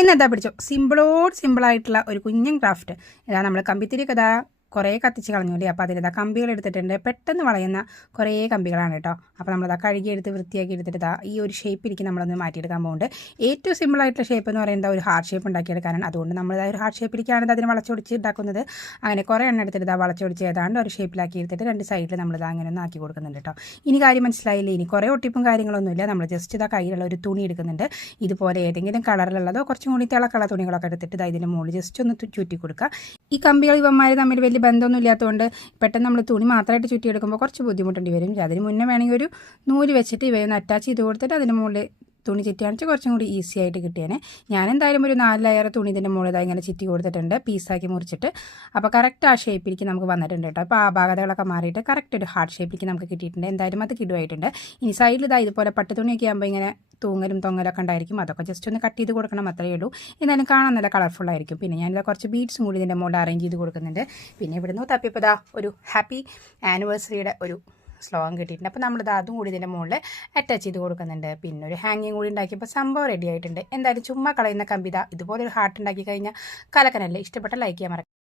ഇന്നെന്താ പിടിച്ചോ സിമ്പിളായിട്ടുള്ള ഒരു കുഞ്ഞൻ ക്രാഫ്റ്റ്. ഇതാ നമ്മൾ കമ്പിത്തിരിയൊക്കെ ഇതാ കുറേ കത്തിച്ച് കളഞ്ഞൂലേ. അപ്പോൾ അതിലിതാ കമ്പികൾ എടുത്തിട്ടുണ്ട്. പെട്ടെന്ന് വളയുന്ന കുറേ കമ്പികളാണ് കേട്ടോ. അപ്പോൾ നമ്മളിതാ കഴുകിയെടുത്ത് വൃത്തിയാക്കി എടുത്തിട്ട് ഇതാ ഈ ഒരു ഷേപ്പിലേക്ക് നമ്മളൊന്ന് മാറ്റിയെടുക്കാൻ പോകുന്നുണ്ട്. ഏറ്റവും സിമ്പിളായിട്ടുള്ള ഷേപ്പ് എന്ന് പറയുന്നത് ഒരു ഹാർട്ട് ഷേപ്പ് ഉണ്ടാക്കിയെടുക്കാനാണ്. അതുകൊണ്ട് നമ്മളിതാ ഒരു ഹാർട്ട് ഷേപ്പിലേക്കാണ് അതിന് വളച്ചൊടിച്ച് ഉണ്ടാക്കുന്നത്. അങ്ങനെ കുറേ എണ്ണം എടുത്തിട്ട് ഇതാ വളച്ചൊടിച്ച് ഏതാണ്ട് ഒരു ഷേപ്പിലാക്കി എടുത്തിട്ട് രണ്ട് സൈഡിൽ നമ്മളിതാ അങ്ങനെ ഒന്ന് ആക്കി കൊടുക്കുന്നുണ്ട് കേട്ടോ. ഇനി കാര്യം മനസ്സിലായില്ലേ? ഇനി കുറേ ഒട്ടിപ്പും കാര്യങ്ങളൊന്നുമില്ല. നമ്മൾ ജസ്റ്റ് ഇതാ കയ്യിലുള്ള ഒരു തുണി എടുക്കുന്നുണ്ട്. ഇതുപോലെ ഏതെങ്കിലും കളറിലുള്ളതോ കുറച്ചും കൂടി തിളക്കുള്ള തുണികളൊക്കെ എടുത്തിട്ട് ഇതാ ഇതിൻ്റെ മുകളിൽ ജസ്റ്റ് ഒന്ന് ചുറ്റി കൊടുക്കുക. ഈ കമ്പികൾ ഇവന്മാർ തമ്മിൽ വലിയ ബന്ധമൊന്നും ഇല്ലാത്തതുകൊണ്ട് പെട്ടെന്ന് നമ്മൾ തുണി മാത്രമായിട്ട് ചുറ്റിയെടുക്കുമ്പോൾ കുറച്ച് ബുദ്ധിമുട്ടേണ്ടി വരും. അതിന് മുന്നേ വേണമെങ്കിൽ ഒരു നൂല് വെച്ചിട്ട് ഇവയൊന്ന് അറ്റാച്ച് ചെയ്ത് കൊടുത്തിട്ട് അതിന് മുകളിൽ തുണി ചുറ്റിയാണെന്ന് കുറച്ചും കൂടി ഈസി ആയിട്ട് കിട്ടിയേനെ. ഞാൻ എന്തായാലും ഒരു 4 ലെയർ തുണി ഇതിൻ്റെ മുകളിൽ ഇങ്ങനെ ചുറ്റി കൊടുത്തിട്ടുണ്ട്, പീസാക്കി മുറിച്ചിട്ട്. അപ്പോൾ കറക്റ്റ് ആ ഷേപ്പിലേക്ക് നമുക്ക് വന്നിട്ടുണ്ട് കേട്ടോ. അപ്പോൾ ആ ഭാഗതകളൊക്കെ മാറിയിട്ട് കറക്റ്റ് ഒരു ഹാർട്ട് ഷേപ്പിലേക്ക് നമുക്ക് കിട്ടിയിട്ടുണ്ട്. എന്തായാലും അത് കിടുവായിട്ടുണ്ട്. ഇനി സൈഡിൽ ഇതാ ഇതുപോലെ പട്ടുതുണിയൊക്കെ ആകുമ്പോൾ ഇങ്ങനെ തൂങ്ങലും തൊങ്ങലൊക്കെ ഉണ്ടായിരിക്കും. അതൊക്കെ ജസ്റ്റ് ഒന്ന് കട്ട് ചെയ്ത് കൊടുക്കണം, അത്രയേ ഉള്ളൂ. എന്നാലും കാണാൻ നല്ല കളർഫുൾ ആയിരിക്കും. പിന്നെ ഞാനിതാ കുറച്ച് ബീഡ്സും കൂടി ഇതിൻ്റെ മുകളിൽ അറേഞ്ച് ചെയ്ത് കൊടുക്കുന്നുണ്ട്. പിന്നെ ഇവിടുന്ന് തപ്പിപ്പോൾ ഇതാ ഒരു ഹാപ്പി ആനിവേഴ്സറിയുടെ ഒരു സ്ലോഗൻ കിട്ടിയിട്ടുണ്ട്. അപ്പോൾ നമ്മളിത് അതും കൂടി ഇതിൻ്റെ മുകളിൽ അറ്റാച്ച് ചെയ്ത് കൊടുക്കുന്നുണ്ട്. പിന്നെ ഒരു ഹാങ്ങിങ് കൂടി ഉണ്ടാക്കിയപ്പോൾ സംഭവം റെഡി ആയിട്ടുണ്ട്. എന്തായാലും ചുമ്മാ കളയുന്ന കമ്പിത ഇതുപോലെ ഒരു ഹാർട്ട് ഉണ്ടാക്കി കഴിഞ്ഞാൽ കലക്കനല്ലേ. ഇഷ്ടപ്പെട്ട ലൈക്ക് ചെയ്യാൻ മറക്കാം.